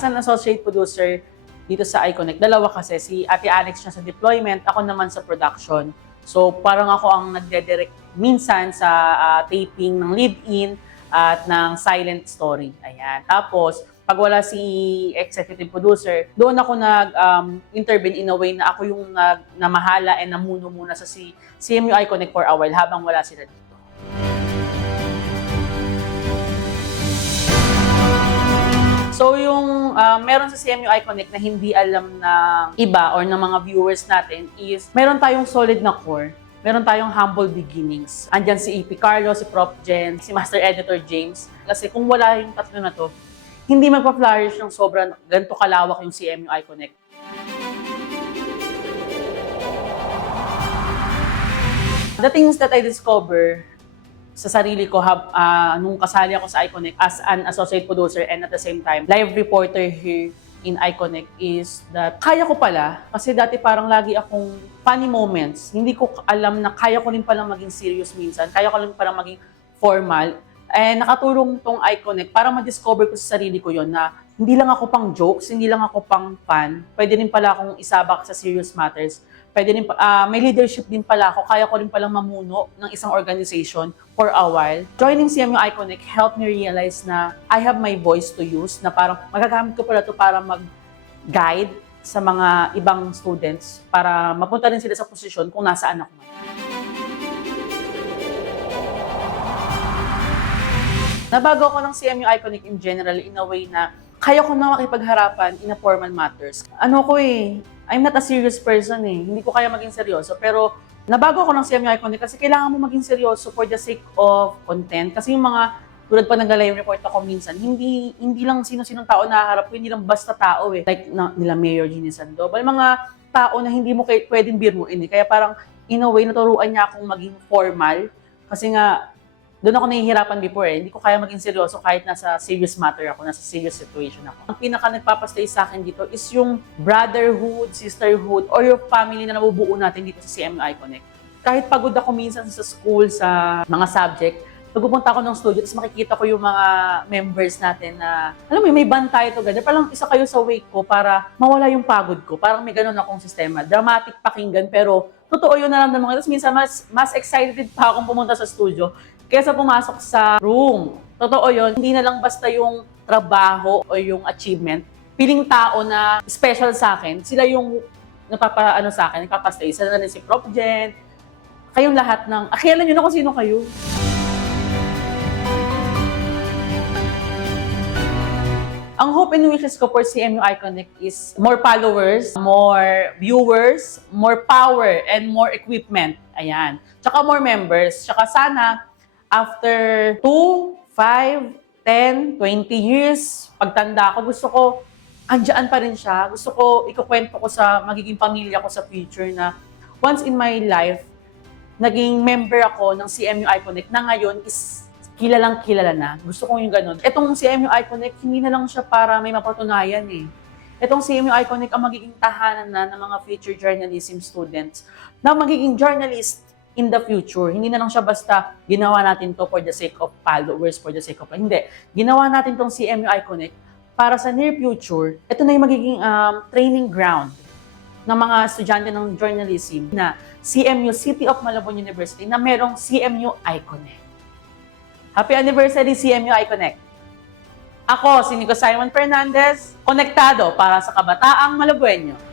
As an associate producer dito sa iConnect, dalawa kasi, si Ate Alex siya sa deployment, ako naman sa production. So parang ako ang nagde-direct minsan sa taping ng lead-in at ng silent story. Ayan. Tapos, pag wala si executive producer, doon ako nag-intervene in a way na ako yung namahala and namuno muna sa CMU iConnect for a while habang wala sila dito. So yung meron sa CMU iConnect na hindi alam ng iba or ng mga viewers natin is meron tayong solid na core. Meron tayong humble beginnings. Andyan si EP Carlo, si Prof. Jen, si Master Editor James. Kasi kung wala yung tatlo na to, hindi magpa-flourish ng sobrang ganito kalawak yung CMU iConnect. The things that I discover sa sarili ko nung kasali ako sa iConnect as an associate producer and at the same time live reporter here in iConnect is that kaya ko pala, kasi dati parang lagi akong funny moments. Hindi ko alam na kaya ko rin palang maging serious minsan, kaya ko rin palang maging formal. Nakatulong tong iConnect para ma-discover ko sa sarili ko yon na hindi lang ako pang jokes, hindi lang ako pang fun. Pwede rin pala akong isabak sa serious matters. Pwede rin, may leadership din pala ako. Kaya ko rin palang mamuno ng isang organization for a while. Joining CMU iConnect helped me realize na I have my voice to use, na parang magagamit ko pala ito para mag-guide sa mga ibang students para mapunta rin sila sa posisyon kung nasaan ako. Nabago ako ng CMU iConnect in general in a way na kaya ko na makipagharapan in a formal matters. I'm not a serious person eh. Hindi ko kaya maging seryoso. Pero nabago ako ng CMU iConnect kasi kailangan mo maging seryoso for the sake of content. Kasi yung mga, tulad pa nag-live report ako minsan, hindi lang sino-sinong tao nahaharap ko, hindi lang basta tao eh. Like nila Mayor Jeannie Sandoval, mga tao na hindi mo pwedeng biruin eh. Kaya parang in a way, naturuan niya akong maging formal. Kasi nga, doon ako nahihirapan before eh. Hindi ko kaya maging seryoso kahit nasa serious matter ako, nasa serious situation ako. Ang pinaka nagpapastay sa akin dito is yung brotherhood, sisterhood, or your family na nabubuo natin dito sa CMU iConnect. Kahit pagod ako minsan sa school, sa mga subject, pagpupunta ako ng studio, tapos makikita ko yung mga members natin na, alam mo, may band tayo to, ganyan. Parang isa kayo sa wake ko para mawala yung pagod ko. Parang may ganun akong sistema. Dramatic pakinggan, pero totoo yun nararamdaman ko. Tapos minsan mas excited pa akong pumunta sa studio kaysa pumasok sa room. Totoo yun, hindi na lang basta yung trabaho o yung achievement. Piling tao na special sa akin, sila yung nagpapastay. Isa na rin si Prof. Jen, kayong lahat ng, akilan nyo na kung sino kayo. Ang hope and wishes ko for CMU iConnect is more followers, more viewers, more power, and more equipment. Ayan. Tsaka more members. Tsaka sana, after 2, 5, 10, 20 years, pagtanda ko, gusto ko, andyan pa rin siya. Gusto ko, ikukwento ko sa magiging pamilya ko sa future na once in my life, naging member ako ng CMU iConnect na ngayon is kilalang kilala na. Gusto ko yung ganun. Etong CMU iConnect, hindi na lang siya para may mapatunayan eh. Etong CMU iConnect ang magiging tahanan na ng mga future journalism students na magiging journalist in the future. Hindi na lang siya basta ginawa natin to for the sake of followers, for the sake of... Hindi. Ginawa natin tong CMU iConnect para sa near future, ito na yung magiging training ground ng mga estudyante ng journalism na CMU, City of Malabon University, na merong CMU iConnect. Happy anniversary, CMU iConnect! Ako, si Nico Simon Fernandez, konektado para sa kabataang Malabueño.